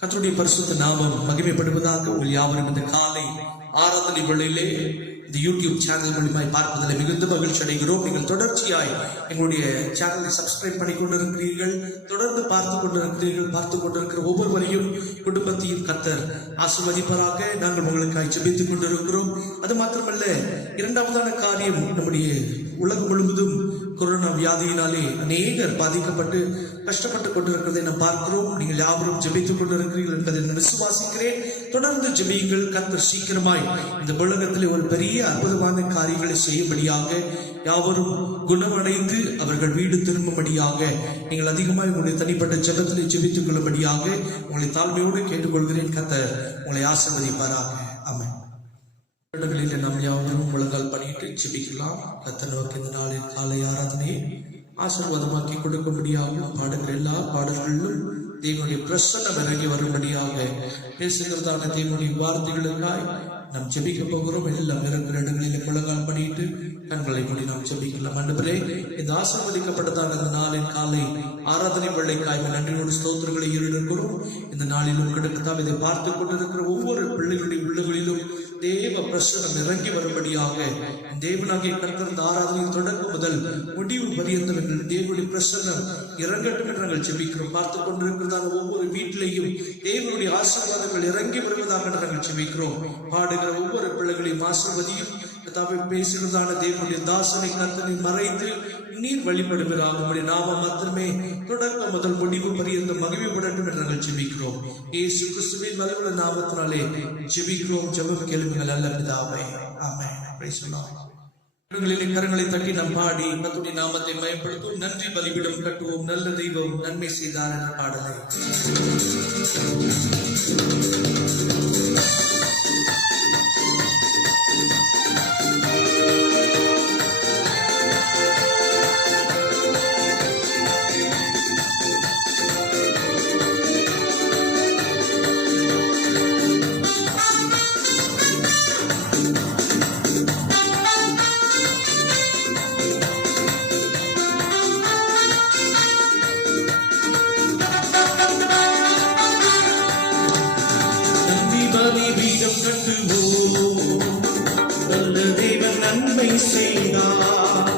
கர்த்தருடைய பரிசுத்த நாமம் மகிமைப்படுவதாக. உங்கள் யாவரும் இந்த காலை ஆராதனை வேளையிலே இந்த யூடியூப் சேனல் மூலமாய் பார்ப்பதில் மிகுந்த மகிழ்ச்சி அடைகிறோம். நீங்கள் தொடர்ச்சியாய் எங்களுடைய சேனலை சப்ஸ்கிரைப் பண்ணி கொண்டிருக்கிறீர்கள், தொடர்ந்து பார்த்து கொண்டிருக்கிற ஒவ்வொருவரையும் குடும்பத்தையும் கர்த்தர் ஆசீர்வதிப்பாராக. நாங்கள் உங்களுக்காய் ஜெபித்துக் கொண்டிருக்கிறோம். அது மாத்திரமல்ல, இரண்டாவதான காரியம், நம்முடைய உலகம் முழுவதும் கொரோனா வியாதியினாலே அநேகர் பாதிக்கப்பட்டு கஷ்டப்பட்டு கொண்டிருக்கிறதை நாம் பார்க்கிறோம். நீங்கள் யாவரும் ஜெபித்துக் கொண்டிருக்கிறீர்கள் என்பதை நான் விசுவாசிக்கிறேன். தொடர்ந்து ஜெபியுங்கள். கர்த்தர் சீக்கிரமாய் இந்த உலகத்திலே ஒரு பெரிய அற்புதமான காரியங்களை செய்யும்படியாக, யாவரும் குணமடைந்து அவர்கள் வீடு திரும்பும்படியாக நீங்கள் அதிகமாக உங்களுடைய தனிப்பட்ட ஜெபத்திலே ஜெபித்துக் கொள்ளும்படியாக உங்களை தாழ்மையோடு கேட்டுக்கொள்கிறேன். கர்த்தர் உங்களை ஆசீர்வதிப்பாராக. ஆமென். இடங்களில் நாம் யாவரும் முழங்கால் பண்ணிட்டு ஜெபிக்கலாம். கர்த்தர் நமக்கு இந்த நாளில் காலை ஆராதனையை ஆசீர்வாதமாக்கி கொடுக்கும்படியாகவும், பாடுகிற எல்லா பாடல்களிலும் தேவனுடைய பிரசன்னம் இறங்கி வரும்படியாக பேசுகிறதான தேவனுடைய வார்த்தைகளுக்காய் நாம் ஜெபிக்க போகிறோம். எல்லாம் இருக்கிற இடங்களில் முழங்கால் பண்ணிட்டு கண்களை மூடி நாம் ஜெபிக்கலாம். ஆண்டவரே, இந்த ஆசீர்வதிக்கப்பட்டதான இந்த நாளின் காலை ஆராதனை பிள்ளைக்காய் நன்றியோடு ஸ்தோத்திரங்களை ஈடுகிறோம். இந்த நாளிலும் கிடக்கத்தான் இதை பார்த்து கொண்டிருக்கிற ஒவ்வொரு பிள்ளைகளுடைய உள்ளங்களிலும் தேவ பிரசன்னம் இறங்கி வரும்படியாக, தேவனாகிய கர்த்தர் இந்த ஆராதனையின் தொடக்கம் முதல் முடிவு பரியந்தம் எங்கள் தேவனுடைய பிரசன்னம் இறங்கட்டும் என்று நாங்கள் ஜெபிக்கிறோம். பார்த்து கொண்டிருக்கிறதான ஒவ்வொரு வீட்டிலையும் தேவனுடைய ஆசீர்வாதங்கள் இறங்கி வருவதாக நாங்கள் ஜெபிக்கிறோம். பாடுகிற ஒவ்வொரு பிள்ளைகளையும் ஆசீர்வதியும். பேசுகிறதான தேவனுடைய தாசனை கர்த்தனை மறைத்து நீர் வழிபடுகிறார். உங்களுடைய நாமம் மாத்திரமே தொடக்கம் முதல் முடிவு பரியந்த மகிமைப்படட்டும் என்று நாங்கள் ஜெபிக்கிறோம். இயேசு கிறிஸ்துவின் வல்லமையுள்ள நாமத்தினாலே ஜெபிக்கிறோம். ஜெபம் கேளுங்கள் நல்ல பிதாவே. ஆமென். Praise the Lord. கரங்களை தட்டி நாம் பாடி கர்த்தருடைய நாமத்தை மகிமைப்படுத்துவோம். நன்றி பலிபீடம் கட்டுவோம், நல்ல தெய்வம் நன்மை செய்தார் என்ற பாடலை நன்மை செய்தார்.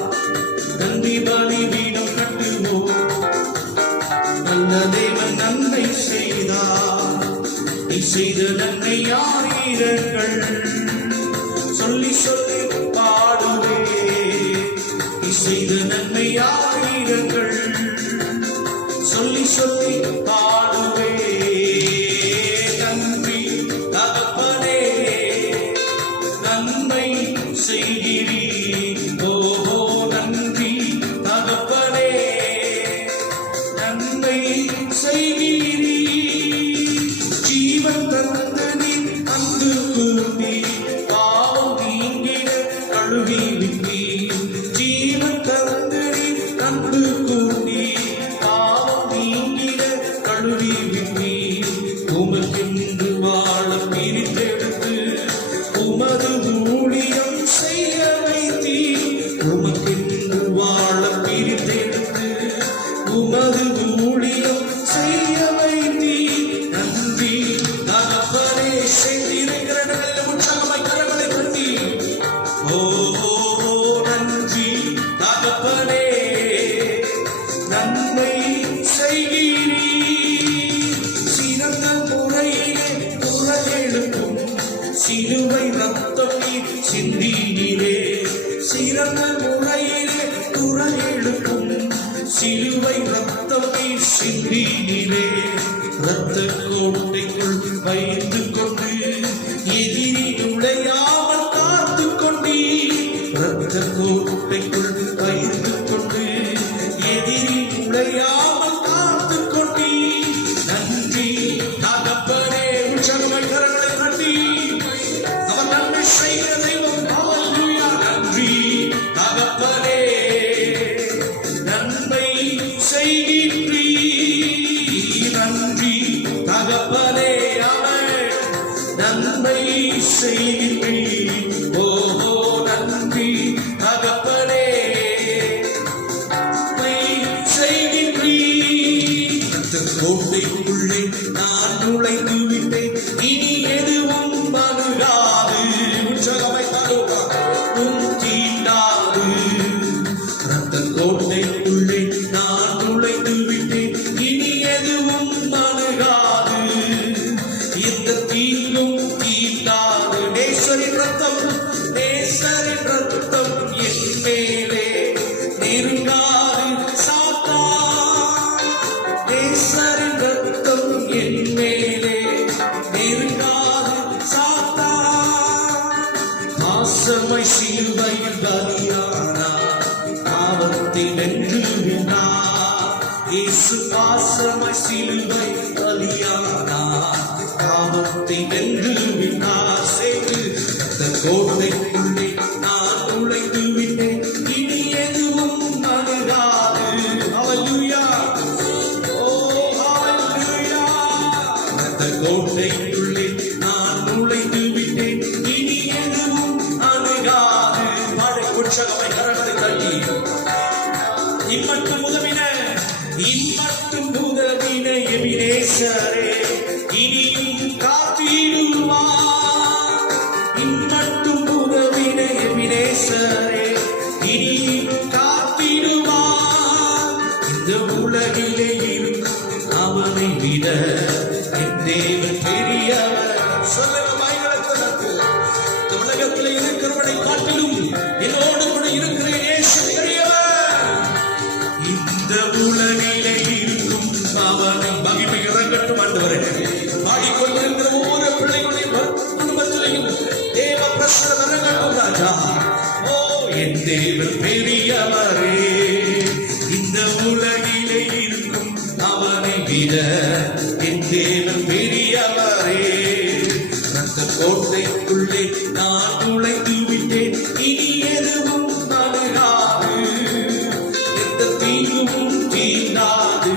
நன்றி பலிபீடம் கட்டுவோம், நல்ல தேவன் நன்மை செய்தார். நீ செய்த நன்மை ஆயிரங்கள் சொல்லி சொல்லி பாடுவே. நீ செய்த நன்மை ஆயிரங்கள் சொல்லி சொல்லி பாடுவே. நன்றி தகப்பனே, நன்மை செய்கிறீர். ஓஹோ, நன்றி தகப்பனே, நன்மை செய்கிறீர். ஜீவன் தந்த நீர் அன்பு கூர்த்தி பாவம் நீங்கிட கழுவி விட்டீர். ஜீவன் தந்த நீர் அன்பு கூர்த்தி பாவம் நீங்கிட கழுவி விட்டீர். உமக்கென்று வாழ பிரித்தெடுத்து உமது ஊழியம் செய்ய வைத்தீர். உமக்கென்று வாழ பிரித்தெடுத்து உமது ஊழியம் செய்ய வைத்தீர். நன்றி தகப்பனே. செய்திருக்கிற உற்சாகமாய் கரங்களை கட்டி ஓ நன்றி தகப்பனே, நன்மை செய்கிறீர். சிறந்த முறையிலே குரலெழுப்பும் சிலுவை ரத்தம் சிந்தினீரே. சிறந்த முறையிலே குரல் எழுப்பும் சிலுவை ரத்தம் சிந்தினீரே. இரத்த கோட்டைக்குள் வைத்து கொண்டு எதிரி நுழையாமல் காத்து கொண்டீர். இரத்த கோட்டைக்குள் வைத்து கொண்டு எதிரி நுழையாமல் காத்து கொண்டீர். நன்றி தகப்பனே. உற்சாகமாய் கரங்களை தட்டி அவர் நன்மை செய்கிற தெய்வம். ஹல்லேலூயா. நன்றி தகப்பனே, நன்மை செய்கின்றீர். நன்றி தகப்பனே, ஆமென். நன்மை செய்கின்றீர். ஓஹோ, நன்றி தகப்பனே, நன்மை செய்கின்றீர். கோட்டைக்குள்ளே நான் நுழைந்து விட்டேன், இனி எதுவும் அணுகாது. உற்சாகமாய் தீண்டாது. ரத்த கோட்டைக்குள்ளே நான் நுழைந்து விட்டேன், இனி எதுவும் அணுகாது. எந்த தீங்கும் தீண்டாது. நேசரின் ரத்தம், நேசரின் ரத்தம் என் மேலே நெருங்காது. சாத்தான், நேசரின் ரத்தம் என் மேலே நெருங்காது. சாத்தான் பாசமாய் சிலுவையில் பலியானார், பாவத்தை வென்று விட்டார். இயேசு பாசமாய் சிலுவை பலியானார், பாவத்தை வென்று விட்டார். சேர்த்து அந்த கோட்டைக்குள்ளே நான் நுழைந்து விட்டேன், இனி எதுவும் அணுகாது. ஹல்லேலூயா, ஓ ஹல்லேலூயா. அந்த கோட்டைக்குள்ளே நான் நுழைந்து விட்டேன், இனி எதுவும் அணுகாது. பாடை உற்சாகமாய் கரங்களை தட்டி இம்மட்டும் உதவின, இம்மட்டும் உதவின எபினேசரே, இனியும் காத்திடுவார். இம்மட்டும் உதவின எபினேசரே, இனியும் காத்திடுவார். இந்த உலகிலே இருக்கும் அவனை விட என் தேவன் பெரியவர். சொல்லுங்க வாய்களை திறந்து. இந்த உலகத்தில் இருக்கிறவனை காட்டிலும் என்னோடு கூட இருக்கிற இயேசு பெரியவர். இந்த உலகிலே இருக்கும் அவனை மகிமை இறங்கட்டும். ஆண்டவரே, பாடிக்கொண்டிருக்கிற ஒவ்வொரு பிள்ளைகளுடைய குடும்பத்திலையும் தேவ பிரசன்னம் இறங்கட்டும் ராஜா. ஓ என் தேவன் பெரியவரே, இந்த உலகிலே இருக்கும் அவனை விட என் தேவன் பெரியவரே. ரத்த கோட்டைக்குள்ளே நான் நுழைந்து விட்டேன், இனி எதுவும் அணுகாது. எந்த தீங்கும் தீண்டாது.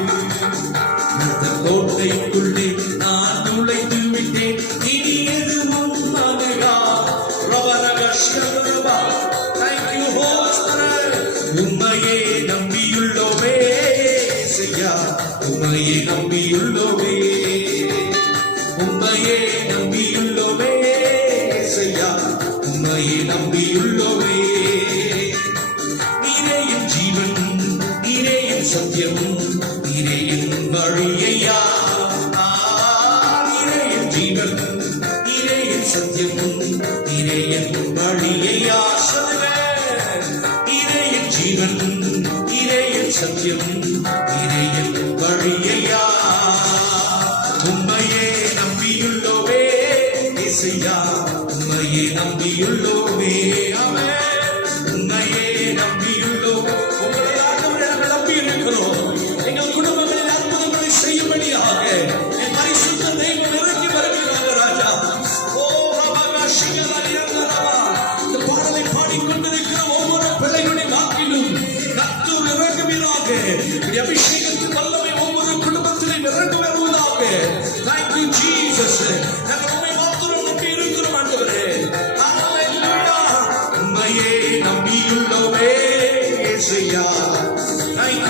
ரத்த கோட்டைக்குள்ளே நான் நுழைந்து விட்டேன், இனி எதுவும் அணுகாது. ரவரகஷரவா. Thank you, Holy Spirit. உம்மையே நம்பியுள்ளோமே இயேசுயா, உம்மையே நம்பியுள்ளோமே, உம்மையே நம்பியுள்ளோமே இயேசுயா, உம்மையே நம்பியுள்ளோமே. நீரே என் ஜீவன், நீரே என் சத்தியம், நீரே என் வழியையா. நீரே என் ஜீவன், நீரே என் சத்தியம், நீரே என் வழியையா. சொல்லுவேன், நீரே என் ஜீவன், நீரே என் சத்தியம், நீரே என் வழியையா. உம்மையே நம்பியுள்ளோமே இயேசுயா, உம்மையே நம்பியுள்ளோமே. ஆமென். உம்மையே நம்பியுள்ளோம். உங்களை ஆண்டவரே நாங்கள் நம்பி இருக்கிறோம். எங்கள் குடும்பங்களில் அற்புதங்களை செய்யும்படியாக என் பரிசுத்த தெய்வம் இறங்கி வருகிறாங்க ராஜா. ஓ ரபகா சிங்கரா. இந்த பாடலை பாடிக்கொண்டிருக்கிற ஒவ்வொரு பிள்ளைகளுடைய வாக்கிலும் கர்த்தர் இறங்குவீராக. அபிஷேகத்தின் வல்லமை ஒவ்வொரு குடும்பத்திலும் இறங்கு வருவதாக. Thank you Jesus. நாங்கள் உம்மை மாத்திரம் நம்பி இருக்கிறோம் ஆண்டவரே. ஹல்லேலூயா. உம்மையே நம்பியுள்ளோமே இயேசுயா. Thank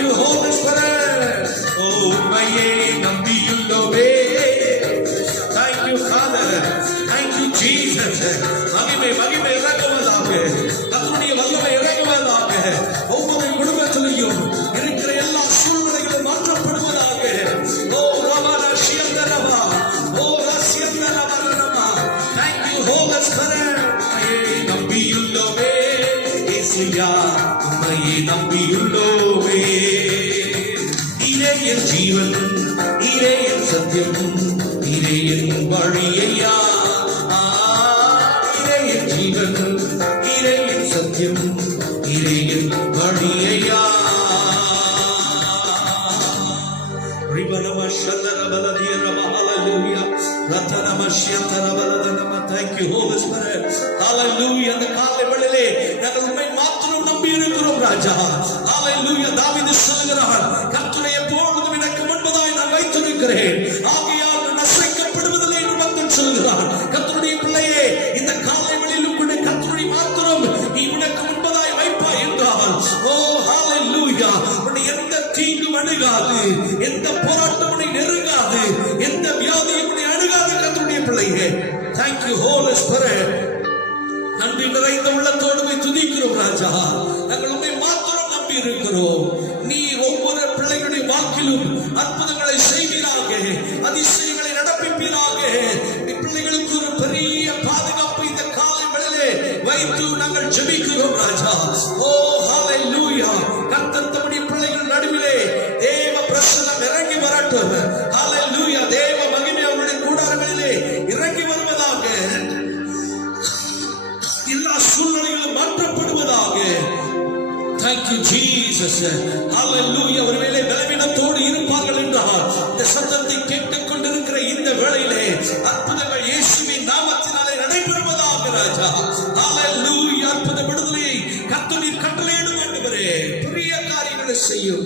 you Holy Spirit. ஓ உம்மையே நம்பியுள்ளோமே. Thank you Father. Thank you Jesus. மகிமை மகிமை இறங்குவதாக. கர்த்தருடைய வல்லமை இறங்குவதாக. ஒவ்வொரு குடும்பத்திலையும் இருக்கிற எல்லா சூழ்நிலைகளும் மாற்றப்படுவதாக. ஓ ரவர சியந்தரவா, ஓ ரசியந்தரவரமா. Thank you Holy Spirit. உம்மையே நம்பியுள்ளோமே இயேசுயா, உம்மையே நம்பியுள்ளோமே. நீரே என் ஜீவன், நீரே என் சத்தியம், நீரே என் வழியையா. நீரே என் ஜீவன், நீரே என் சத்தியம், நீரே என் வழியையா. Thank you Holy Spirit. Hallelujah. அந்த காலை வேளையிலே நாங்கள் உம்மை மாத்திரம் நம்பி இருக்கிறோம் ராஜா. Hallelujah. தாவீது சொல்கிறான், கர்த்தரை எப்பொழுதும் எனக்கு முன்பதாய் நான் வைத்திருக்கிறேன், ஆகையால் நான் அசைக்கப்படுவதில்லை என்று பக்தன் சொல்கிறான். கர்த்தருடைய பிள்ளையே, இந்த காலை வேளையிலும் கூட கர்த்தரை மாத்திரம் நீ உனக்கு முன்பதாய் வைப்பாய் என்றால், ஓ ஹalleluya, உன்னை எந்த தீங்கும் அணுகாது, எந்த போராட்டம் உன்னை நெருங்காது, எந்த ஸ்தோத்திரே. நன்றி நிறைந்த உள்ளத்தோடு துதிக்கிறோம் ராஜா. நாங்கள் உண்மை மாத்திரம் நம்பி இருக்கிறோம். நீ ஒவ்வொரு பிள்ளைகளுடைய வாழ்க்கையிலும் அற்புதங்களை செய்வீராக, அதிசயங்களை நடப்பிப்பீராக. பிள்ளைகளுக்கு ஒரு பெரிய பாதுகாப்பு இந்த காலை வேளையிலே வைத்து நாங்கள் ஜெபிக்கிறோம் ராஜா. ஓ ஹalleluya. கர்த்தர் தம்முடைய பிள்ளைகள் நடுவிலே தேவ பிரசன்னம் இறங்கி வரட்டும். ஹalleluya. தேவ மகிமை அவருடைய கூடாரங்களிலே இறங்கி வருவதாக. எல்லா சூழ்நிலைகளும் மாற்றப்படுவதாக. Thank you Jesus. Hallelujah. ஒருவேளை பலவீனத்தோடு இருப்பார்கள் என்றால் இந்த சத்தத்தை கேட்டுக் கொண்டிருக்கிற இந்த வேளையிலே அற்புதங்கள் இயேசுவின் நாமத்தினாலே நடைபெறுவதாக ராஜா. Hallelujah. அற்புத விடுதலையை கர்த்தர் கட்டளையிடும் ஆண்டவரே. பெரிய காரியங்களை செய்யும்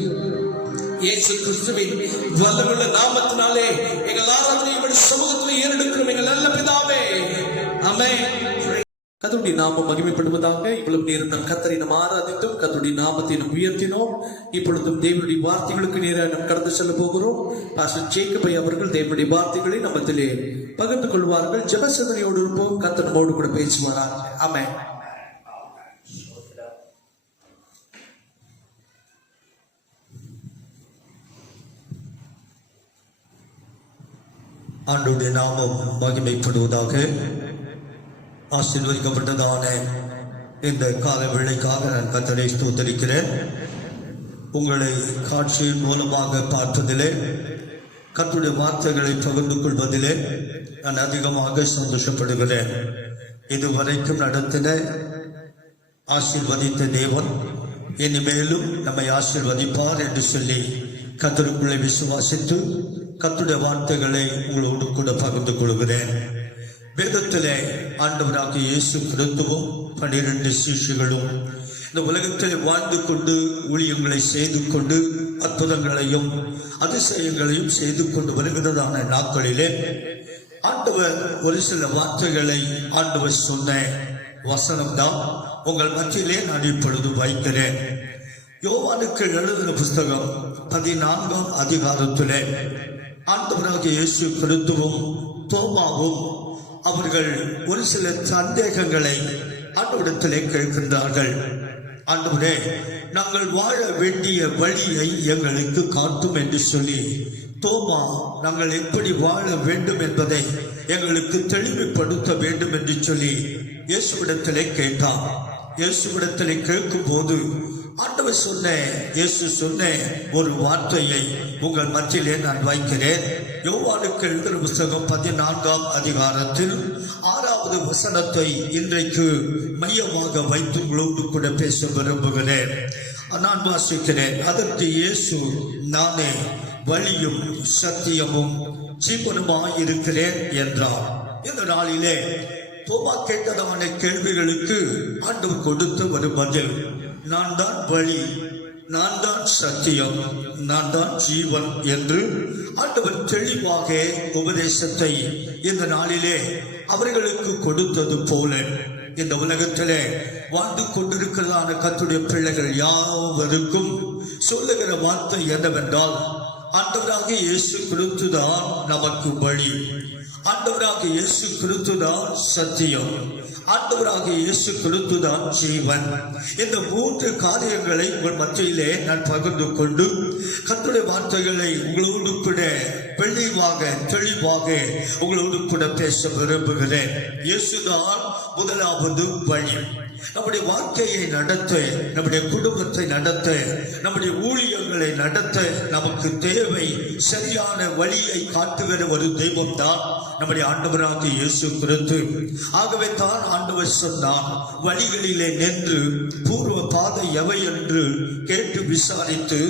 இயேசு கிறிஸ்துவின் வல்லமையுள்ள நாமத்தினாலே எங்கள் ஆராதனை உம்முடைய சமூகத்தில் ஏறெடுக்கிறோம் எங்கள் நல்ல பிதாவே. ஆமென். கர்த்தருடைய நாமம் மகிமைப்படுவதாக. இவ்வளவு நேரம் நம் கர்த்தரை நாம் ஆராதித்தோம், கர்த்தருடைய நாமத்தை நாம் உயர்த்தினோம். இப்பொழுதும் தேவனுடைய வார்த்தைகளுக்கு நேராக நாம் கடந்து செல்ல போகிறோம். பாஸ்டர் ஜேக்கப் அவர்கள் தேவனுடைய வார்த்தைகளை நம்மத்திலே பகிர்ந்து கொள்வார்கள். ஜெபசதனையோடு இருப்போம். கர்த்தர் நம்மோடு கூட பேசுவாராக. ஆமென். ஆண்டவருடைய நாமம் மகிமைப்படுவதாக. ஆசீர்வதிக்கப்பட்டதான இந்த கால வேளைக்காக நான் கர்த்தரை ஸ்தோத்திரிக்கிறேன். உங்களை காட்சியின் மூலமாக பார்ப்பதிலே, கர்த்தருடைய வார்த்தைகளை பகிர்ந்து கொள்வதிலே நான் அதிகமாக சந்தோஷப்படுகிறேன். இதுவரைக்கும் நடத்தின ஆசீர்வதித்த தேவன் இனிமேலும் நம்மை ஆசீர்வதிப்பார் என்று சொல்லி கர்த்தருக்குள்ளே விசுவாசித்து கர்த்தருடைய வார்த்தைகளை உங்களோடு கூட பகிர்ந்து கொள்கிறேன். வேதத்திலே ஆண்டவராகிய இயேசு கிறிஸ்துவும் 12 சீஷர்களும் இந்த உலகத்தில் வாழ்ந்து கொண்டு ஊழியங்களை செய்து கொண்டு அற்புதங்களையும் அதிசயங்களையும் செய்து கொண்டு வருகிறதான நாட்களிலே ஆண்டவர் ஒரு சில வார்த்தைகளை ஆண்டவர் சொன்ன வசனம்தான் உங்கள் மத்தியிலே நான் இப்பொழுது வைக்கிறேன். யோவானுக்கு எழுதின புஸ்தகம் 14ஆம் அதிகாரத்திலே ஆண்டவராகிய இயேசு கிறிஸ்துவும் தோமாவும் அவர்கள் ஒரு சில சந்தேகங்களை ஆண்டவரிடத்திலே கேட்கின்றார்கள். ஆண்டவரே, நாங்கள் வாழ வேண்டிய வழியை எங்களுக்கு காட்டும் என்று சொல்லி தோமா நாங்கள் எப்படி வாழ வேண்டும் என்பதை எங்களுக்கு தெளிவுபடுத்த வேண்டும் என்று சொல்லி இயேசுவிடத்திலே கேட்டார். இயேசுவிடத்திலே கேட்கும் போது ஆண்டவர் இயேசு சொன்ன ஒரு வார்த்தையை உங்கள் மத்தியிலே நான் வைக்கிறேன். யோவானுக்கு எழுதின புஸ்தகம் 14ஆம் அதிகாரத்தில் 6வது வசனத்தை இன்றைக்கு மையமாக வைத்து உங்களோடு கூட பேச விரும்புகிறேன். நான் வாசிக்கிறேன். அதற்கு இயேசு, நானே வழியும் சத்தியமும் ஜீவனுமாய் இருக்கிறேன் என்றார். இந்த நாளிலே தோமா கேட்டதான கேள்விகளுக்கு ஆண்டவர் கொடுத்த ஒரு பதில், நான் தான் வழி, நான் தான் சத்தியம், நான் தான் ஜீவன் என்று ஆண்டவர் தெளிவாக உபதேசத்தை இந்த நாளிலே அவர்களுக்கு கொடுத்தது போல இந்த உலகத்திலே வாழ்ந்து கொண்டிருக்கிறதான கர்த்தருடைய பிள்ளைகள் யாவருக்கும் சொல்லுகிற வார்த்தை என்னவென்றால், ஆண்டவராக இயேசு கிறிஸ்துதான் நமக்கு வழி, ஆண்டவராக இயேசு கிறிஸ்துதான் சத்தியம், ஆண்டவராக இயேசு கிறிஸ்துதான் ஜீவன். இந்த 3 காரியங்களை உங்கள் மத்தியிலே நான் பகிர்ந்து கொண்டு கர்த்தருடைய வார்த்தைகளை உங்களோடு கூட தெளிவாக உங்களோடு கூட பேச விரும்புகிறேன். இயேசுதான் முதலாவது வழி. நம்முடைய வாழ்க்கையை நடத்த, நம்முடைய குடும்பத்தை நடத்த, நம்முடைய ஊழியர்களை நடத்த நமக்கு தேவை சரியான வழியை காட்டுகிற ஒரு தெய்வம் தான் நம்முடைய ஆண்டவராகிய இயேசு கிறிஸ்து. ஆகவே தான் ஆண்டவர் சொன்னார், வழிகளிலே நின்று பூர்வ பாதை எவை என்று கேட்டு விசாரித்து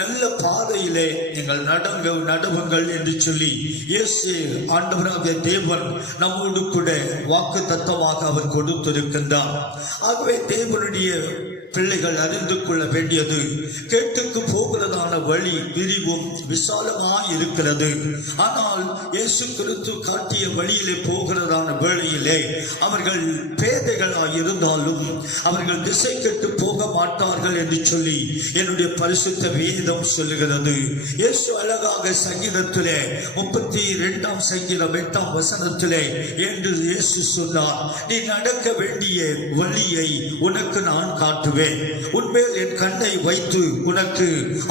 நல்ல பாதையிலே நீங்கள் நடுவுங்கள் என்று சொல்லி இயேசு ஆண்டவராகிய தேவன் நம்மோடு கூட வாக்கு தத்தமாக அவர் கொடுத்திருக்கின்றார். ஆகவே தேவனுடைய பிள்ளைகள் அறிந்து கொள்ள வேண்டியது, கேட்டுக்கு போகிறதான வழி விரிவும் விசாலமாய் இருக்கிறது. ஆனால் இயேசு கிறிஸ்து காட்டிய வழியிலே போகிறதான வேளையிலே அவர்கள் பேதைகளாய் இருந்தாலும் அவர்கள் திசை கெட்டு போக மாட்டார்கள் என்று சொல்லி என்னுடைய பரிசுத்த வேதம் சொல்லுகிறது. இயேசு அழகாக சங்கீதத்திலே 32 சங்கீதம் 8 வசனத்திலே என்று இயேசு சொன்னார், நீ நடக்க வேண்டிய வழியை உனக்கு நான் காட்டுவேன், உன்மேல் என் கண்ணை வைத்து உனக்கு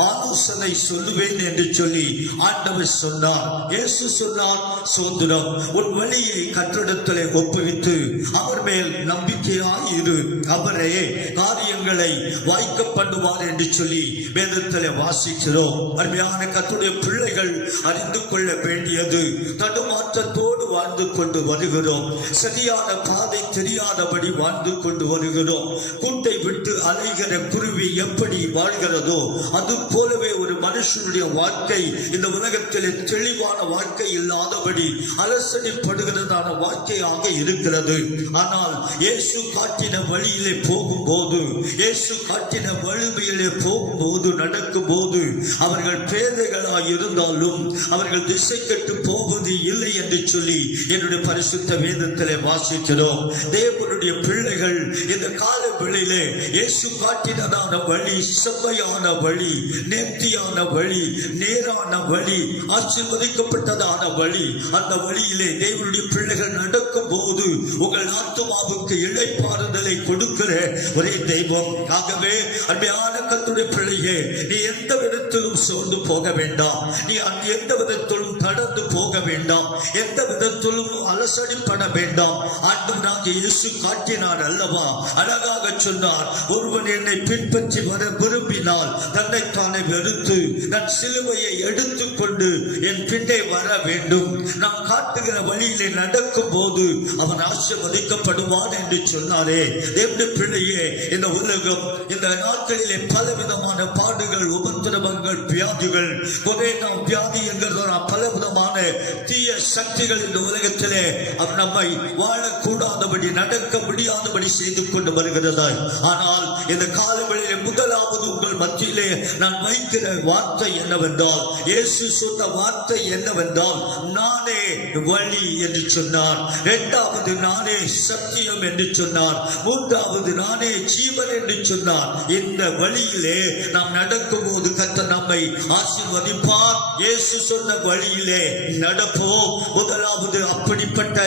ஆலோசனை சொல்லுவேன் என்று சொல்லி ஆண்டவர் சொன்னார். இயேசு சொன்னார், சோதரம், உன் வழியை கற்றிடத்திலே ஒப்புவித்து அவர் மேல் நம்பிக்கையாய் இரு, அவரே காரியங்களை வாய்க்க பண்ணுவார் என்று சொல்லி வேதத்திலே வாசிக்கிறோம். அருமையான கர்த்தருடைய பிள்ளைகள் அறிந்து கொள்ள வேண்டியது, தடுமாற்றத்தோடு வாழ்ந்து கொண்டு வருகிறோம், சரியான பாதை தெரியாதபடி வாழ்ந்து கொண்டு வருகிறோம். கூட்டை விட்டு அலைகிற குருவி எப்படி வாழ்கிறதோ அது போலவே ஒரு மனுஷனுடைய வாழ்க்கை இந்த உலகத்திலே தெளிவான வாழ்க்கை இல்லாதபடி அலசடிப்படுகிறதான வாழ்க்கையாக இருக்கிறது. ஆனால் இயேசு காட்டின வழியிலே போகும்போது, இயேசு காட்டின வழிமையிலே போகும்போது, நடக்கும் போது அவர்கள் பேதைகளாய் இருந்தாலும் அவர்கள் திசை கெட்டு போவது இல்லை என்று சொல்லி என்னுடைய பரிசுத்த வேதத்திலே வாசிக்கிறோம். தேவனுடைய பிள்ளைகள் இந்த கால வேளையிலே இயேசு காட்டினதான வழி செவ்வையான வழி, நேர்த்தியான வழி, நேரான வழி, ஆசீர்வதிக்கப்பட்டதான வழி. அந்த வழியிலே தேவனுடைய பிள்ளைகள் நடக்கும் போது உங்கள் ஆத்துமாவுக்கு இளைப்பாறுதலை கொடுக்கிற ஒரே தெய்வம். ஆகவே அருமையான கர்த்தருடைய பிள்ளையே, நீ எந்த விதத்திலும் சோர்ந்து போக வேண்டாம், நீ எந்த விதத்திலும் கடந்து போக வேண்டாம், எந்த விதத்திலும் அலசடிப்பட வேண்டாம். ஆண்டவராகிய இயேசு காட்டினார் அல்லவா, அழகாக சொன்னார், ஒருவன் என்னை பின்பற்றி வர விரும்பினால் தன்னைத்தானே வெறுத்து தன் சிலுவையை எடுத்துக்கொண்டு என் பின்னே வர வேண்டும். நாம் காட்டுகிற வழியிலே நடக்கும் போது அவன் ஆசீர்வதிக்கப்படுவான் என்று சொன்னாரே. தேவனுடைய பிள்ளையே, இந்த உலகம் இந்த நாட்களிலே பலவிதமான பாடுகள், உபத்திரவங்கள், வியாதிகள், கொரோனா வியாதி என்கிறதான பலவிதமான தீய சக்திகள் இந்த உலகத்திலே நம்மை வாழக்கூடாதபடி, நடக்க முடியாதபடி செய்து கொண்டு வருகிறதாய். ஆனால் இந்த காலங்களிலே முதலாவது உங்கள் மத்தியிலே நான் வைக்கிற வார்த்தை என்னவென்றால், இயேசு சொன்ன வார்த்தை என்னவென்றால், நானே வழி என்று சொன்னார். இரண்டாவது, நானே சத்தியம் என்று சொன்னார். மூன்றாவது, நானே ஜீவன் என்று சொன்னார். இந்த வழியிலே நாம் நடக்கும் போது கர்த்தர் நம்மை ஆசீர்வதிப்பார். இயேசு சொன்ன வழியிலே நடப்போம். முதலாவது அப்படிப்பட்ட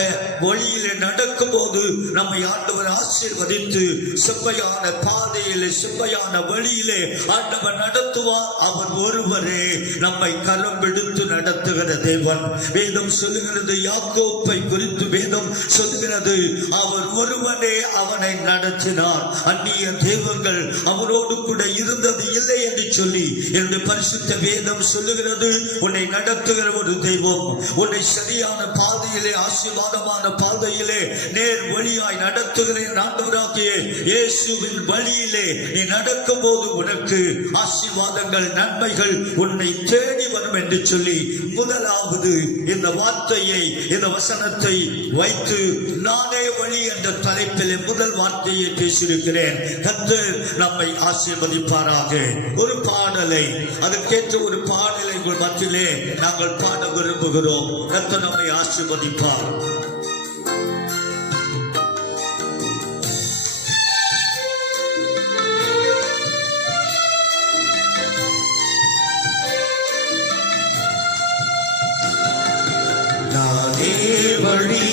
வழியிலே நடக்கும் போது நம்மை ஆண்டவர் ஆசீர்வதித்து செவ்வையான பாதையிலே, செவ்வையான வழியிலே ஆண்டவர் நடத்துவார். அவர் ஒருவரே நம்மை கரம் பிடித்து நடத்துகிற தேவன். வேதம் சொல்லுகிறது, யாக்கோப்பை குறித்து வேதம் சொல்லுகிறது, அவர் ஒருவனே அவனை நடத்தினார், அந்நிய தெய்வங்கள் அவரோடு கூட இருந்தது இல்லை என்று சொல்லி என்னுடைய பரிசுத்த வேதம் சொல்லுகிறது. உன்னை நடத்துகிற ஒரு தெய்வம், உன்னை சரியான பாதையிலே, ஆசீர்வாதமான பாதையிலே, நேர் வழியாய் நடத்துகிறேன். ஆண்டவராகிய இயேசுவின் வழியிலே நீ நடக்கும் போது உனக்கு ஆசீர்வாதங்கள், நன்மைகள் உன்னை தேடி வரும் என்று சொல்லி முதலாவது இந்த வார்த்தையை, இந்த வசனத்தை வைத்து நானே வழி என்ற தலைப்பிலே முதல் வார்த்தையை பேசியிருக்கிறேன். கர்த்தர் நம்மை ஆசீர்வதிப்பாராக. ஒரு பாடலை, அதற்கேற்ற ஒரு பாடலை உங்கள் மத்தியிலே நாங்கள் பாட விரும்புகிறோம். கர்த்தர் நம்மை ஆசீர்வதிப்பார். நானே வழி,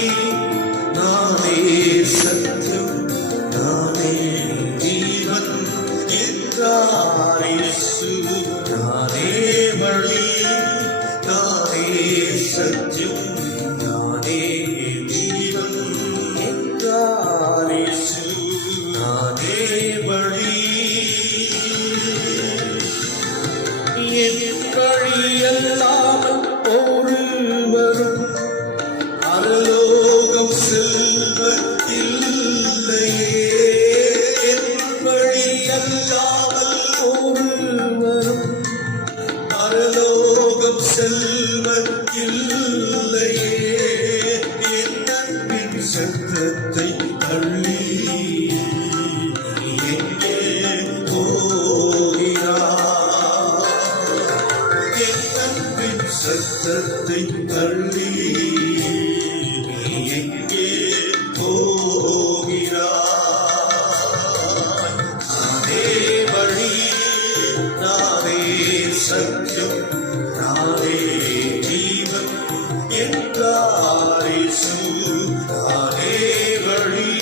நானே சத்தியம், நானே ஜீவன் என்றார் இயேசு. நானே வழி, நானே சத்தியம், நானே ஜீவன் என்றார் இயேசு. நானே வழி, என் வழி அல்லாமல் ஒருவரும் அருளோ இயேசு நானே வழி.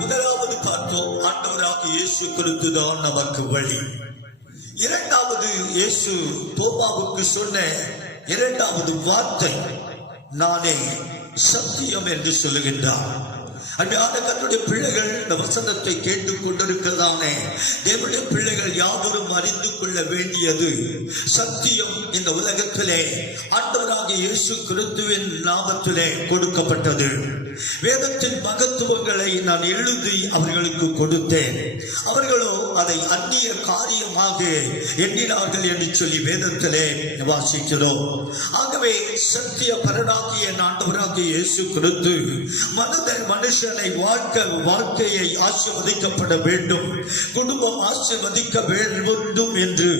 முதலாவது பார்த்தோம், ஆண்டவராகிய இயேசு கிறிஸ்து தான் நமக்கு வழி. இரண்டாவது, இயேசு தோமாவுக்கு சொன்ன இரண்டாவது வார்த்தை நானே சத்தியம் என்று சொல்லுகின்றார். அன்பான கர்த்தருடைய பிள்ளைகள் இந்த வசனத்தை கேட்டுக் கொண்டிருக்கிறதானே தேவனுடைய பிள்ளைகள் யாவரும் அறிந்து கொள்ள வேண்டியது சத்தியம் இந்த உலகத்திலே ஆண்டவராகிய இயேசு கிறிஸ்துவின் நாமத்திலே கொடுக்கப்பட்டது. வேதத்தின் மகத்துவங்களை நான் எழுதி அவர்களுக்கு கொடுத்தேன். அவர்களோ அதை அந்நிய காரியமாக எண்ணினார்கள் என்று சொல்லி வேதத்திலே வாசிக்கிறோம். ஆகவே சத்திய பரனாகிய ஆண்டவராகிய இயேசு கிறிஸ்து மனுஷனை வாழ்க்கையை ஆசீர்வதிக்கப்பட வேண்டும், குடும்பம் ஆசீர்வதிக்க வேண்டும் என்று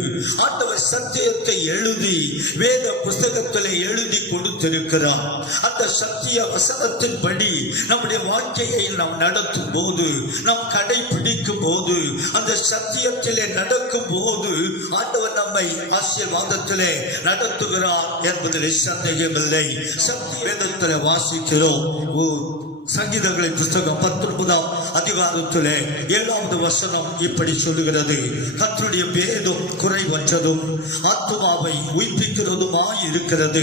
ஆண்டவர் சத்தியத்தை எழுதி வேத புஸ்தகத்திலே எழுதி கொடுத்திருக்கிறார். அந்த சத்திய வசனத்தின்படி நம்முடைய வாழ்க்கையை நாம் நடத்தும் போது, நாம் கடைபிடிக்கும் போது, அந்த சத்தியத்திலே நடக்கும் போது ஆண்டவர் நம்மை ஆசீர்வாதத்திலே நடத்துகிறார் என்பதில் சந்தேகமில்லை. வேதத்திலே வாசிக்கிறோம். சங்கீதங்களின் புஸ்தகம் 19ஆம் அதிகாரத்திலே 7வது வசனம் இப்படி சொல்லுகிறது, கர்த்தருடைய வேதம் குறைவற்றதும் ஆத்துமாவை உயிர்ப்பிக்கிறதுமாய் இருக்கிறது,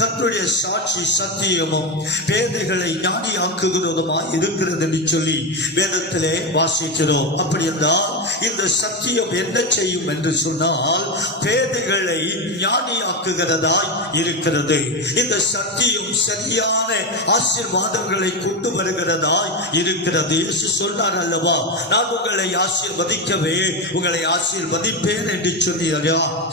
கர்த்தருடைய சாட்சி சத்தியமும் பேதைகளை ஞானியாக்குகிறதுமாய் இருக்கிறது என்று சொல்லி வேதத்திலே வாசிக்கிறோம். அப்படி என்றால் இந்த சத்தியம் என்ன செய்யும் என்று சொன்னால் பேதைகளை ஞானியாக்குகிறதாய் இருக்கிறது. இந்த சத்தியம் சரியான ஆசீர்வாதங்களை கொண்டு வருகிறதாய் இருக்கிறது. இயேசு சொன்னார் அல்லவா, நான் உங்களை ஆசீர்வதிக்கவே உங்களை ஆசீர்வதிப்பேன் என்று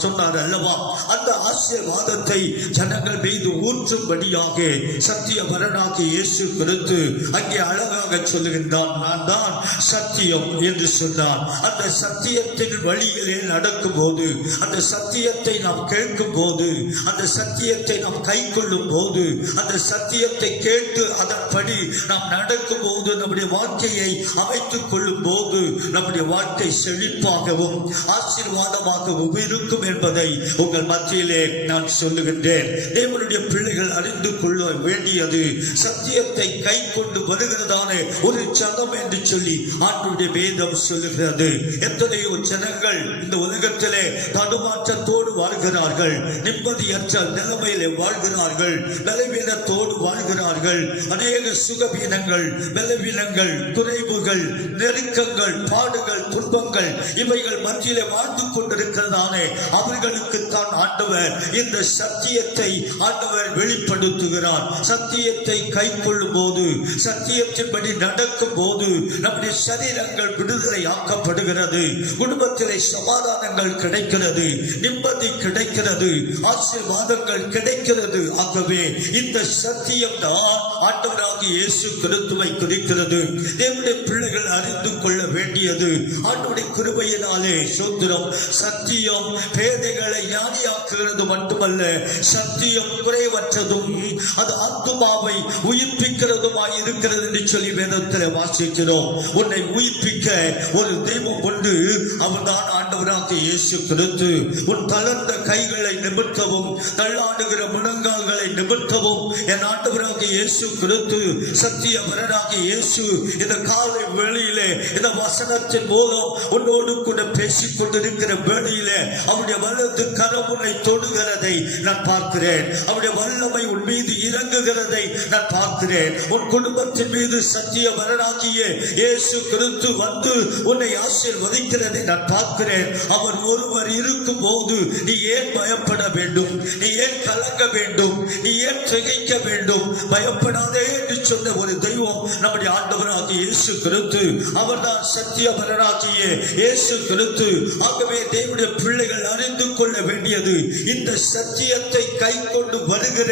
சொன்னார் அல்லவா. அந்த ஆசீர்வாதத்தை ஜனங்கள் மீது ஊற்றும்படியாக சத்தியவரனாகிய இயேசு கிறிஸ்து அங்கே அழகாக சொல்லுகின்றான், நான் தான் சத்தியம் என்று சொன்னார். அந்த சத்தியத்தின் வழியிலே நடக்கும் போது, அந்த சத்தியத்தை நாம் கேட்கும் போது, அந்த சத்தியத்தை நாம் கை கொள்ளும் போது, அந்த சத்தியத்தை கேட்டு அதன்படி நாம் நடக்கும் போது, நம்முடைய வாழ்க்கையை அமைத்துக் கொள்ளும் போது நம்முடைய வாழ்க்கை செழிப்பாகவும் ஆசீர்வாதமாகவும் இருக்கும் என்பதை உங்கள் மத்தியிலே நான் சொல்லுகின்றேன். தேவனுடைய பிள்ளைகள் அறிந்து கொள்ள வேண்டியது சத்தியத்தை கை கொண்டு வருகிறதான ஒரு ஜனம் என்று சொல்லி ஆண்டவருடைய வேதம் சொல்லுகிறது. எத்தனையோ ஜனங்கள் இந்த உலகத்திலே தடுமாற்றத்தோடு வாழ்கிறார்கள், நிம்மதியற்ற நிலைமையிலே வாழ்கிறார்கள், பலவீனத்தோடு வாழ்கிறார்கள். அநேக சுகவீனங்கள், பலவீனங்கள், குறைவுகள், நெருக்கங்கள், பாடுகள், துன்பங்கள் இவைகள் மத்தியிலே வாழ்ந்து கொண்டிருக்கிறதானே அவர்களுக்கு தான் ஆண்டவர் இந்த சத்தியத்தை ஆண்டவர் வெளிப்படுத்துகிறார். சத்தியத்தை கை கொள்ளும் போது, சத்தியத்தின்படி நடக்கும் போது நம்முடைய சரீரங்கள் விடுதலை ஆக்கப்படுகிறது, குடும்பத்திலே சமாதானங்கள் கிடைக்கிறது, நிம்மதி கிடைக்கிறது, ஆசீர்வாதங்கள் கிடைக்கிறது. ஆகவே இந்த சத்தியம் தான் ஆண்டவராகிய இயேசு கிறிஸ்துவை குறிக்கிறது. தேவனுடைய பிள்ளைகள் அறிந்து கொள்ள வேண்டியது ஆண்டவருடைய கிருபையினாலே சோத்திரம், சத்தியம் பேதைகளை ஞானியாக்குகிறது மட்டுமல்ல, சத்தியம் குறைவற்றதும் அது ஆத்துமாவை உயிர்ப்பிக்கிறதுமாய் இருக்கிறது என்று சொல்லி வேதத்தில் வாசிக்கிறோம். உன்னை உயிர்ப்பிக்க ஒரு தெய்வம் உண்டு, அவர்தான் ஆண்டவராகிய இயேசு கிறிஸ்து. உன் தளர்ந்த கைகளை நிமிர்த்தவும், தள்ளாடுகிற முழங்கால்களை நிமிர்த்தவும் என் ஆண்டவராகிய இயேசு கிறிஸ்து சத்தியவரனாகிய இயேசு இந்த காலை வேளையிலே இந்த வசனத்தின் மூலம் உன்னோடு கூட பேசிக் கொண்டிருக்கிற வேளையிலே அவருடைய வலது கரம் உன்னை தொடுகிறதை நான் பார்க்கிறேன். அவருடைய வல்லமை உன் மீது இறங்குகிறதை நான் பார்க்கிறேன். உன் குடும்பத்தின் மீது சத்தியவரனாகிய இயேசு கிறிஸ்து வந்து உன்னை ஆசீர்வதிக்கிறதை நான் பார்க்கிறேன். அவர் ஒருவர் இருக்கும் போது நீ ஏன் பயப்பட வேண்டும்? நீ ஏன் கலங்க வேண்டும்? நீ ஏன் திகைக்க வேண்டும்? பயப்படாதே என்று சொன்ன ஒரு தெய்வம் நம்முடைய ஆண்டவராகிய இயேசு கிறிஸ்து. அவர்தான் சத்தியவரனாகிய இயேசு கிறிஸ்து. ஆகவே தேவனுடைய பிள்ளைகள் அறிந்து கொள்ள வேண்டியது இந்த சத்தியத்தை கை கொண்டு வருகிற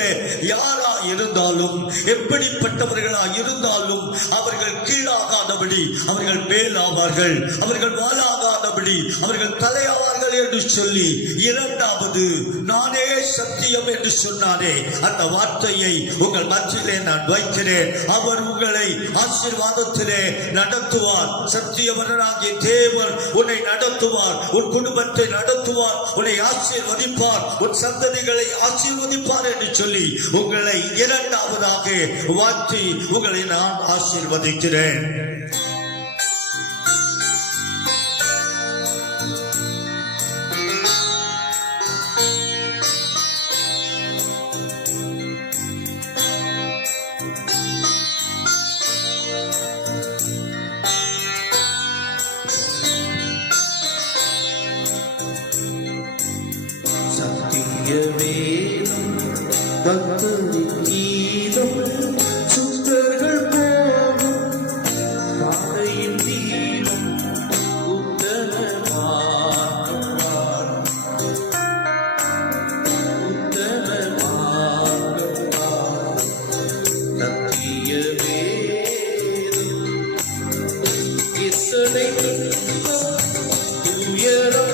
யாரா இருந்தாலும், எப்படிப்பட்டவர்களா இருந்தாலும் அவர்கள் கீழாகாதபடி அவர்கள் மேலாவார்கள், அவர்கள் வாழாகாதபடி அவர்கள் தலையாவார்கள் என்று சொல்லி இரண்டாவது நானே சத்தியம் என்று சொன்னாரே, அந்த வார்த்தையை உங்கள் மத்தியிலே நான் வைக்கிறேன். அவர் உங்களை ஆசீர்வாதத்திலே நடத்துவார். சத்தியவராகிய தேவன் உன்னை நடத்துவார், உன் குடும்பத்தை நடத்துவார், உன்னை ஆசீர்வதிப்பார், உன் சந்ததிகளை ஆசீர்வதிப்பார் என்று சொல்லி உங்களை இரண்டாவதாக வாழ்த்தி உங்களை நான் ஆசீர்வதிக்கிறேன். வேதம் பக்தரின் கீதம் சுத்தர்கள் போகும் பாதையின் தீரம் உத்தம மார்க்கம் சத்திய வேதம் இத்தனை உயரம்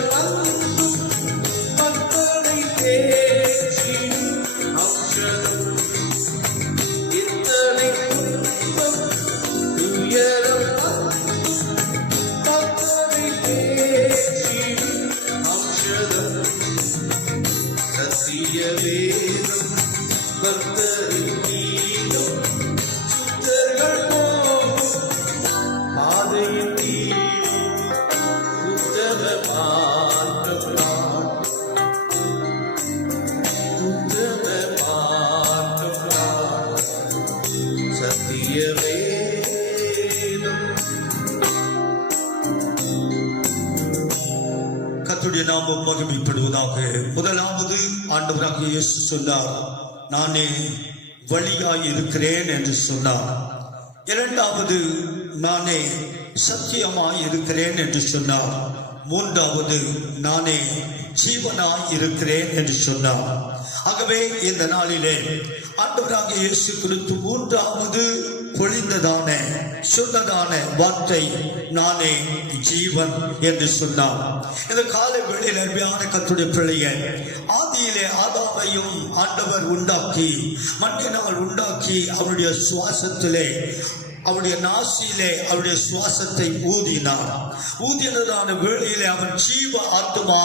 வேதம் பக்தரின் கீதம் சுத்தர்கள் போகும் பாதையின் தீரம் உத்தம மார்க்கம் சத்திய வேதம். கர்த்தருடைய நாமம் மகிமைப்படுவதாக. முதலாவது ஆண்டவராகிய இயேசு சொன்னார், நானே வழியாய் இருக்கிறேன் என்று சொன்னார். இரண்டாவது, நானே சத்தியமாய் இருக்கிறேன் என்று சொன்னார். மூன்றாவது, நானே ஜீவனாய் இருக்கிறேன் என்று சொன்னார். ஆகவே இந்த நாளிலே ஆண்டவராகிய இயேசு கிறிஸ்து மூன்றாவது பொழிந்ததான சொன்னதான வார்த்தை நானே ஜீவன் என்று சொன்னார். இந்த காலை வேளையில் அருமையான கர்த்தருடைய பிள்ளைகள், ஆதியிலே ஆதாமையும் ஆண்டவர் உண்டாக்கி மண்ணினால் உண்டாக்கி அவருடைய சுவாசத்திலே அவருடைய நாசியிலே அவருடைய சுவாசத்தை ஊதினார். ஊதினதான வேளையிலே அவன் ஜீவ ஆத்மா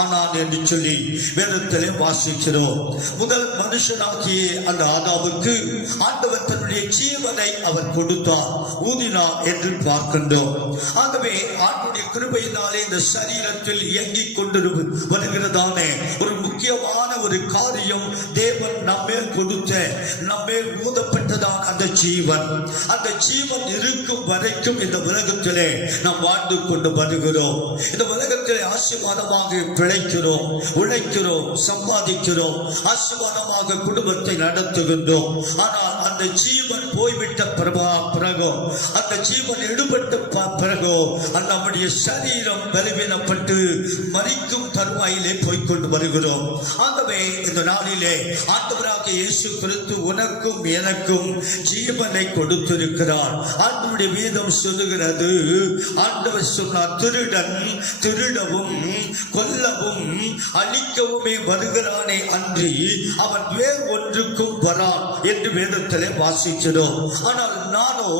ஆனான் என்று சொல்லி வேதத்திலே வாசிக்கிறோம். முதல் மனுஷனாகிய அந்த ஆதாமுக்கு ஆண்டவர் தன்னுடைய ஜீவனை அவர் கொடுத்தார், ஊதினார் என்று பார்க்கின்றோம். ஆகவே ஆண்டுடைய கிருபையினாலே இந்த சரீரத்தில் இயங்கிக் கொண்டு வருகிறதான ஒரு முக்கியமான ஒரு காரியம், தேவன் நம்மேல் கொடுத்த நம்மேல் ஊதப்பட்டதான் அந்த ஜீவன். அந்த ஜீவன் இருக்கும் வரைக்கும் இந்த உலகத்திலே நாம் வாழ்ந்து கொண்டு வருகிறோம். இந்த உலகத்திலே ஆசீர்வாதமாக பிழைக்கிறோம், உழைக்கிறோம், சம்பாதிக்கிறோம், ஆசீர்வாதமாக குடும்பத்தை நடத்துகின்றோம். ஆனால் அந்த ஜீவன் போய்விட்ட பிறகோ, அந்த ஜீவன் எடுபட்ட பிறகோ நம்முடைய சரீரம் பலவீனப்பட்டு மரிக்கும் தருவாயிலே போய்கொண்டு வருகிறோம். ஆகவே இந்த நாளிலே ஆண்டவராகிய இயேசு கிறிஸ்து உனக்கும் எனக்கும் ஜீவனை கொடுத்திருக்கிறார். ஆண்டவருடைய வேதம் சொல்லுகிறது, ஆண்டவர் சொன்னார், திருடன் திருடவும் கொல்லவும் அழிக்கவுமே வருகிறானே அன்றி அவன் வேறு ஒன்றுக்கும் வரான் என்று வேதத்திலே வாசிக்கிறோம். ஆனால் நானோ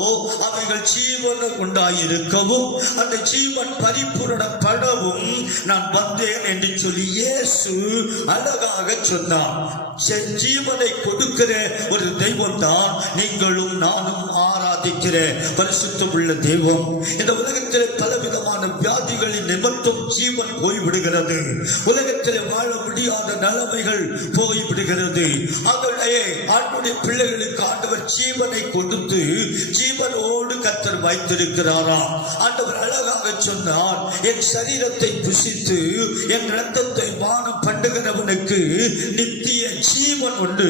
அவைகள் ஜீவன் உண்டாயிருக்கவும் அந்த ஜீவன் பரிபூரணப்படவும் நான் வந்தேன் என்று சொல்லி இயேசு அழகாக சொன்னார். ஜீவனை கொடுக்கிற ஒரு தெய்வம் தான் நீங்களும் நானும் ஆராதிக்கிற பரிசுத்தம் உள்ள தெய்வம். இந்த உலகத்திலே பலவிதமான வியாதிகளின் நிமித்தம் ஜீவன் போய்விடுகிறது, உலகத்திலே வாழ முடியாத நிலைமைகள் போய்விடுகிறது. ஆகவே ஆண்டுடைய பிள்ளைகளுக்கு ஆண்டவர் ஜீவனை கொடுத்து ஜீவனோடு கர்த்தர் வைத்திருக்கிறாராம். ஆண்டவர் அழகாக சொன்னார், என் சரீரத்தை புசித்து என் இரத்தத்தை பானம் பண்ணுகிறவனுக்கு அவனுக்கு நித்திய ஜீவன் உண்டு,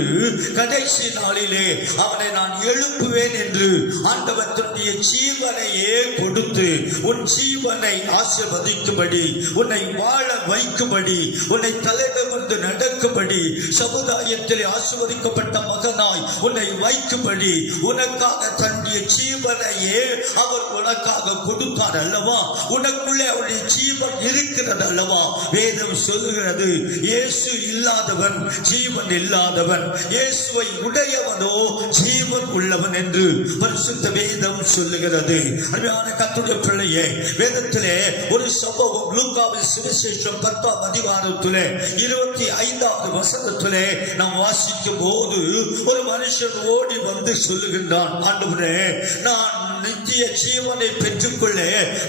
கடைசி நாளிலே அவனை நான் எழுப்புவேன் என்று ஆண்டவர் தன்னுடைய ஜீவனையே கொடுத்து உன் ஜீவனை ஆசீர்வதிக்கும்படி, உன்னை வாழ வைக்கும்படி, உன்னை தலைநிமிர்ந்து நடக்கும்படி, சமுதாயத்தில் ஆசீர்வதிக்கப்பட்ட மகனாய் உன்னை வைக்கும்படி உனக்காக தன்னுடைய ஜீவனையே அவர் உனக்காக கொடுத்தார் அல்லவா? உனக்குள்ளே அவருடைய ஜீவன் இருக்கிறது அல்லவா? வேதம் சொல்லுகிறது, இயேசு இல்லாதவன் ஜீவன் இல்லாதவன், இயேசுவை உடையவனோ ஜீவன் உள்ளவன் என்று பரிசுத்த வேதம் சொல்லுகிறது. அருமையான கர்த்தருடைய பிள்ளையே, வேதத்திலே ஒரு சம்பவம் லூக்காவின் சுவிசேஷம் 10ஆம் அதிகாரத்திலே 25வது வசனத்திலே நாம் வாசிக்கும் போது ஒரு மனுஷன் ஓடி வந்து சொல்லுகின்றான், ஆண்டவரே, நான் நித்திய ஜீவனை பெற்றுக்கொள்ள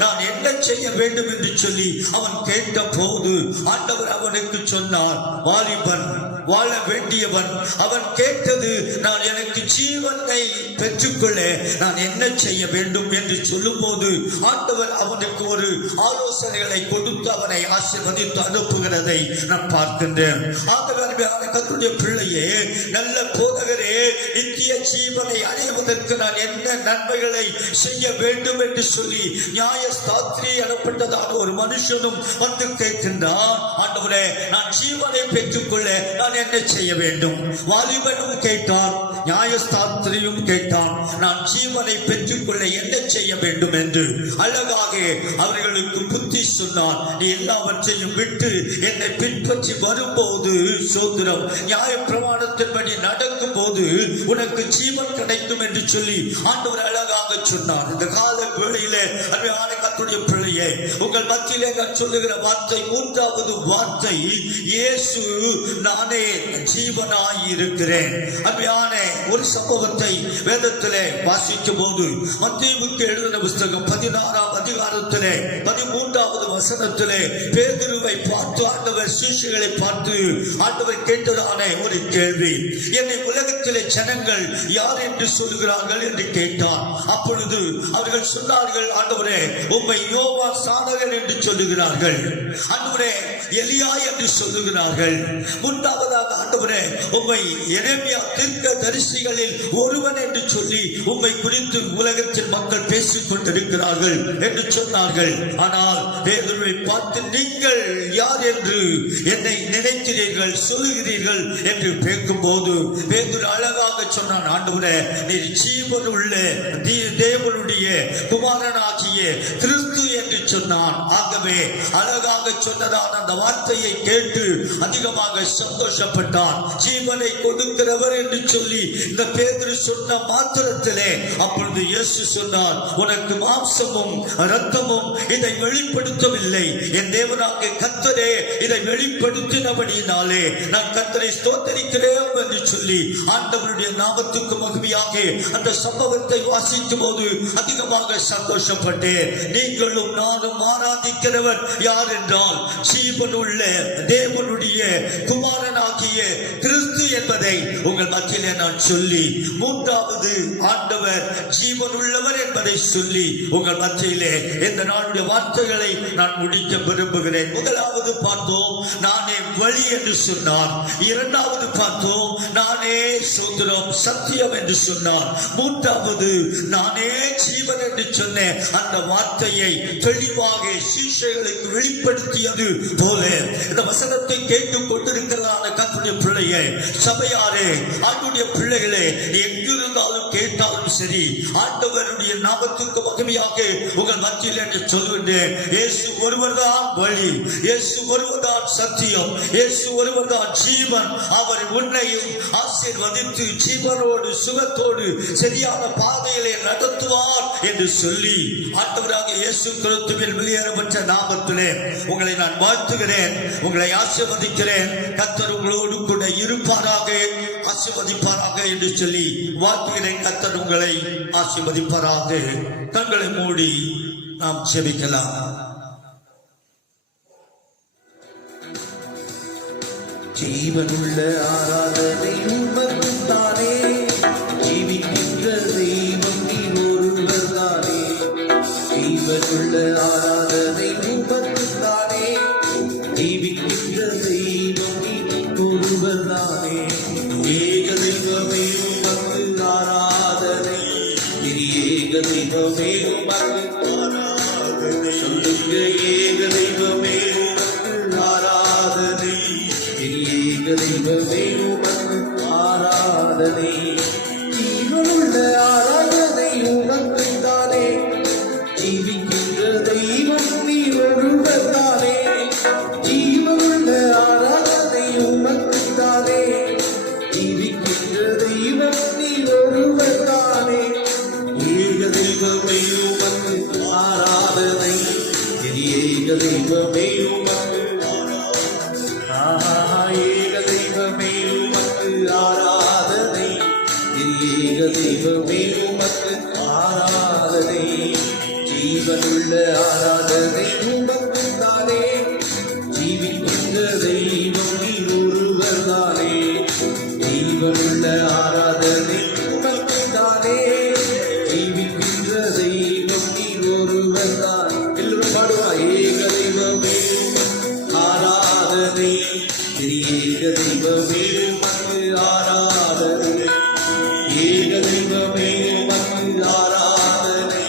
நான் என்ன செய்ய வேண்டும் என்று சொல்லி அவன் கேட்ட போது ஆண்டவர் அவனுக்கு சொன்னார், வாலிபன், வாழ வேண்டியவன், அவன் கேட்டது, நான் எனக்கு ஜீவனை பெற்றுக்கொள்ள நான் என்ன செய்ய வேண்டும் என்று சொல்லும் போது ஆண்டவர் அவனுக்கு ஒரு ஆலோசனைகளை கொடுத்து அவனை ஆசீர்வதித்து அனுப்புகிறதை நான் பார்க்கின்றேன். ஆண்டவர் கர்த்தருடைய பிள்ளையே, நல்ல போதகரே, நித்திய ஜீவனை அடைவதற்கு நான் என்ன நன்மைகளை செய்ய வேண்டும் என்று சொல்லி நியாயஸ்தாத்ரி எனப்பட்டதான ஒரு மனுஷனும் வந்து கேட்கின்றான், ஆண்டவரே, நான் ஜீவனை பெற்றுக்கொள்ள நான் என்ன செய்ய வேண்டும்? வாலிபனும் கேட்டான், நியாயஸ்தாத்ரியும் கேட்டான், நான் ஜீவனை பெற்றுக்கொள்ள என்ன செய்ய வேண்டும் என்று. அழகாக அவர்களுக்கு புத்தி சொன்னான், நீ எல்லாவற்றையும் விட்டு என்னை பின்பற்றி வரும்போது சோதரம், நியாய பிரமாணத்தின்படி நடக்கும் போது உனக்கு ஜீவன் கிடைக்கும் என்று சொல்லி ஆண்டவர் அழகாக சொன்னார். இந்த கால வேளையிலே அருமையான கர்த்தருடைய பிள்ளையே, உங்கள் மத்தியிலே நான் சொல்லுகிற வார்த்தை, மூன்றாவது வார்த்தை, இயேசு நானே ஜீவனாய் இருக்கிறேன். அருமையான ஒரு சம்பவத்தை வேதத்திலே வாசிக்கும் போது மத்தேயுவுக்கு எழுதின புத்தகம் 16ஆம் அதிகாரத்திலே 13வது வசனத்திலே பேதுருவை பார்த்து ஆண்டவர் சீஷர்களை பார்த்து ஆண்டவர் கேட்டதான ஒரு கேள்வி, என்னை உலகத்திலே ஜனங்கள் யார் என்று சொல்லுகிறார்கள் என்று கேட்டார். அப்பொழுது அவர்கள் சொன்னார்கள், ஆண்டவரே, உம்மை யோவான் ஸ்நானகன் என்று சொல்லுகிறார்கள், ஆண்டவரே, எலியா என்று சொல்லுகிறார்கள், மூன்றாவதாக ஆண்டவரே, உம்மை எரேமியா தீர்க்கதரிசிகளில் ஒருவன் என்று சொல்லி உம்மை குறித்து உலகத்தின் மக்கள் பேசிக் கொண்டிருக்கிறார்கள் என்று சொன்னார்கள். ஆனால் பேதுருவை பார்த்து, நீங்கள் யார் என்று என்னை நினைக்கிறீர்கள், சொல்லுகிறீர்கள் என்று கேட்கும்போது பேதுரு அழகாக சொன்னான், ஆண்டவரே, நீர் ஜீவன் உள்ள தேவனுடைய குமாரனாகிய கிறிஸ்து என்று சொன்னான். ஆகவே அழகாக சொன்னதான அந்த வார்த்தையை கேட்டு அதிகமாக சந்தோஷப்பட்டான். ஜீவனை கொடுக்கிறவர் என்று சொல்லி இந்த பேதுரு சொன்ன மாத்திரத்திலே அப்பொழுது இயேசு சொன்னார், உனக்கு மாம்சமும் இரத்தமும் இதை வெளிப்படுத்தவில்லை, என் தேவனாகிய கர்த்தரே இதை வெளிப்படுத்தினபடியினாலே நான் கர்த்தரை ஸ்தோத்திரிக்கிறேன் என்று சொல்லி ஆண்டவருடைய நாமத்துக்கு மகிமையாக அந்த சம்பவத்தை வாசிக்கும் போது அதிகமாக சந்தோஷப்பட்டேன். நீங்களும் நானும் ஆராதிக்கிறவர் யார் என்றால் ஜீவனுள்ள தேவனுடைய குமாரனாகிய கிறிஸ்து என்பதை உங்கள் மத்தியிலே நான் சொல்லி, மூன்றாவது ஆண்டவர் ஜீவனுள்ளவர் என்பதை சொல்லி உங்கள் மத்தியிலே இந்த நாளுடைய வார்த்தைகளை நான் முடிக்க விரும்புகிறேன். முதலாவது பார்த்தோம், நானே வழி என்று சொன்னார். இரண்டாவது பார்த்தோம், நானே சுதந்திரம் சத்தியம் என்று சொன்னார். மூன்றாவது நானே ஜீவன் என்று சொன்ன அந்த வார்த்தையை தெளிவாக சீஷர்களுக்கு வெளிப்படுத்தியது போல இந்த வசனத்தை கேட்டுக் கொண்டிருக்கிறதான கர்த்தருடைய பிள்ளையே, சபையாரே, ஆண்டவருடைய பிள்ளைகளே, எங்கிருந்தாலும் கேட்டாலும் சரி, ஆண்டவருடைய நாமத்துக்கு மகிமையாக உங்கள் மத்தியில் என்று சொல்லுகின்றேன். இயேசு ஒருவர்தான் வழி, இயேசு ஒருவர்தான் சத்தியம், இயேசு ஒருவர்தான் ஜீவன். அவர் உன்னையும் ஆசீர்வதித்து ஜீவனோடு சுகத்தோடு சரியான பாதையிலே நடத்துவார் என்று சொல்லி ஆண்டவராக இயேசு கிறிஸ்துவின் வெளியேறப்பட்ட நாமத்திலே உங்களை நான் வாழ்த்துகிறேன், உங்களை ஆசீர்வதிக்கிறேன். கர்த்தர் உங்களோடு கூட இருப்பாராக, ஆசீர்வதிப்பாராக என்று சொல்லி வாழ்த்துகிறேன். கர்த்தர் உங்களை ஆசீர்வதிப்பாராக. கண்களை மூடி நாம் ஜெபிக்கலாம். ஜீவனுள்ள ஆராதனை உமக்குத்தானே, ஜீவிக்கின்ற தெய்வம் நீ ஒருவர் தானே. ஜீவனுள்ள ஆராதனை உமக்குத்தானே, ஜீவிக்கின்ற தெய்வம் நீ தெய்வமே உமக்கு ஆராதனை. சொல்லுங்க ஏக தெய்வமே உமக்கு ஆராதனை. என் ஏக தெய்வமே உமக்கு ஆராதனை. ஜீவனுள்ள ஆராதனை உமக்கு தானே. ஜீவிக்கின்ற தெய்வம் நீ ஒருவர் தானே. ஜீவனுள்ள ஆராதனை உமக்கு தானே. ஜீவிக்கின்ற தெய்வம் நீ ஒருவர் தானே. ஏக தெய்வமே உமக்கு ஆராதனை. என் ஏக தெய்வமே உமக்கு ஏக தெய்வமே உமக்கு ஆராதனை. என் ஏக தெய்வமே உமக்கு ஆராதனை. ஜீவனுள்ள ஆராதனை உமக்கு தானே. ஜீவிக்கின்ற தெய்வம் நீ ஒருவர் தானே. ஜீவனுள்ள ஆராதனை உமக்கு தானே. ஜீவிக்கின்ற தெய்வம் நீ ஒருவர் தான். எல்லோரும் பாடுவா. ஏக தெய்வமே ஆராதனை. ஏக தெய்வமே உமக்கு ஆராதனை. ஏக தெய்வமே உமக்கு ஆராதனை.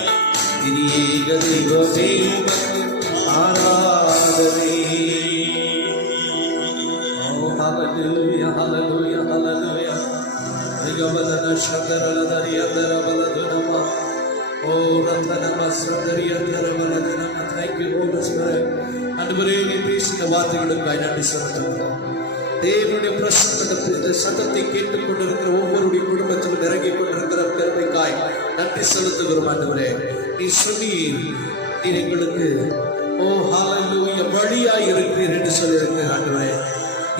ஏக தெய்வமே உமக்கு ஆராதனை. Oh, hallelujah, hallelujah, hallelujah. Rigabalana Shakaradariandara Baladunama. Oh, Ratanama Sandariandarabaladunama. Thank you, Holy Spirit. ஆண்டவரே, நீ பேசின வார்த்தைகளுக்காய் நன்றி செலுத்துகிறோம். தேவனுடைய பிரசன்னத்தில் இந்த சத்தத்தை கேட்டுக் கொண்டிருக்கிற ஒவ்வொருடைய குடும்பத்திலும் இறங்கிக் கொண்டிருக்கிற பெருமைக்காய் நன்றி செலுத்துகிறோம். ஆண்டவரே, நீ சொன்னீர், நீர் எங்களுக்கு ஹalleluya வழியாய் இருக்கிறீர் என்று சொல்லியிருக்கிறீர். ஆண்டவரே,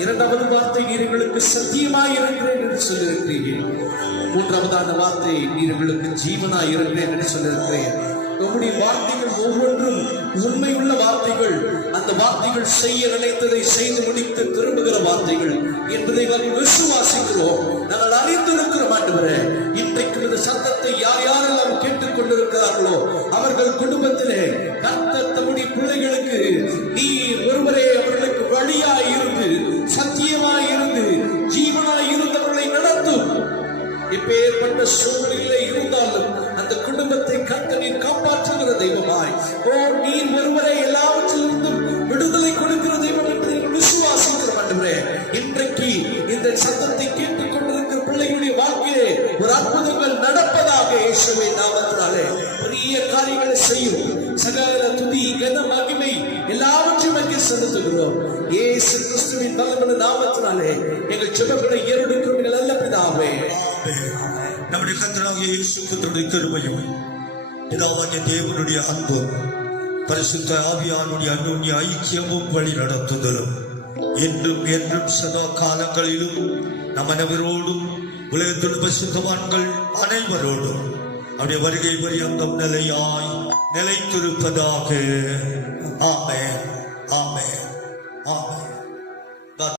இரண்டாவது வார்த்தை நீர் எங்களுக்கு சத்தியமாய் இருக்கிறேன் என்று சொல்லியிருக்கிறீர்கள். மூன்றாவதான வார்த்தை நீர் எங்களுக்கு ஜீவனாய் இருக்கிறேன் என்று சொல்லியிருக்கிறேன். உம்முடைய வார்த்தைகள் ஒவ்வொன்றும் உண்மையுள்ள வார்த்தைகள். அந்த வார்த்தைகள் செய்ய நினைத்ததை செய்து முடித்து திரும்புகிற வார்த்தைகள் என்பதை நாங்கள் விசுவாசிக்கிறோம். நாங்கள் அறிந்திருக்கிறோம். ஆண்டவரே, இன்றைக்கு இந்த சத்தத்தை யார் யாரெல்லாம் கேட்டுக் கொண்டிருக்கிறார்களோ அவர்கள் குடும்பத்திலே கர்த்தர் தம்முடைய பிள்ளைகளுக்கு நீர் ஒருவரே அவர்களுக்கு வழியாய் இருந்து சத்தியமாய் இருந்து ஜீவனாய் இருந்தவர்களை நடத்தும். இப்பேற்பட்ட சூழ்நிலையிலே இருந்தாலும் அந்த குடும்பத்தை கர்த்தர் நீர் காப்பாற்றுகிற தெய்வமாய் நீர் ஒருவரை எல்லாவற்றிலிருந்தும் விடுதலை கொடுக்கிற தெய்வம் என்று விசுவாசிக்கிறோம். ஆண்டவரே, இன்றைக்கு இந்த சத்தத்தை கேட்டுக் கொண்டிருக்கிற பிள்ளைகளுடைய வாழ்க்கையிலே ஒரு அற்புதங்கள் நடப்பதாக இயேசுவின் நாமத்தினாலே பெரிய காரியங்களை செய்யும். சகல துதி கன மகிமை எல்லாவற்றையும் அங்கே செலுத்துகிறோம். இயேசு கிறிஸ்துவின் பலமான நாமத்தினாலே எங்கள் ஜெபங்களை ஏறெடுக்கிறோம் நல்ல பிதாவே. நம்முடைய கர்த்தராகிய இயேசு கிறிஸ்துவின் கிருபையும் பிதாவாகிய தேவனுடைய அன்பும் பரிசுத்த ஆவியானுடைய அன்யோன்ய ஐக்கியமும் வழி நடத்துதலும் என்றும் என்றும் சதா காலங்களிலும் நம் அனைவரோடும் உலகத்தில் பரிசுத்தவான்கள் அனைவரோடும் அவருடைய வருகை பரியந்தம் நிலையாய் நிலைத்திருப்பதாக. ஆமென்.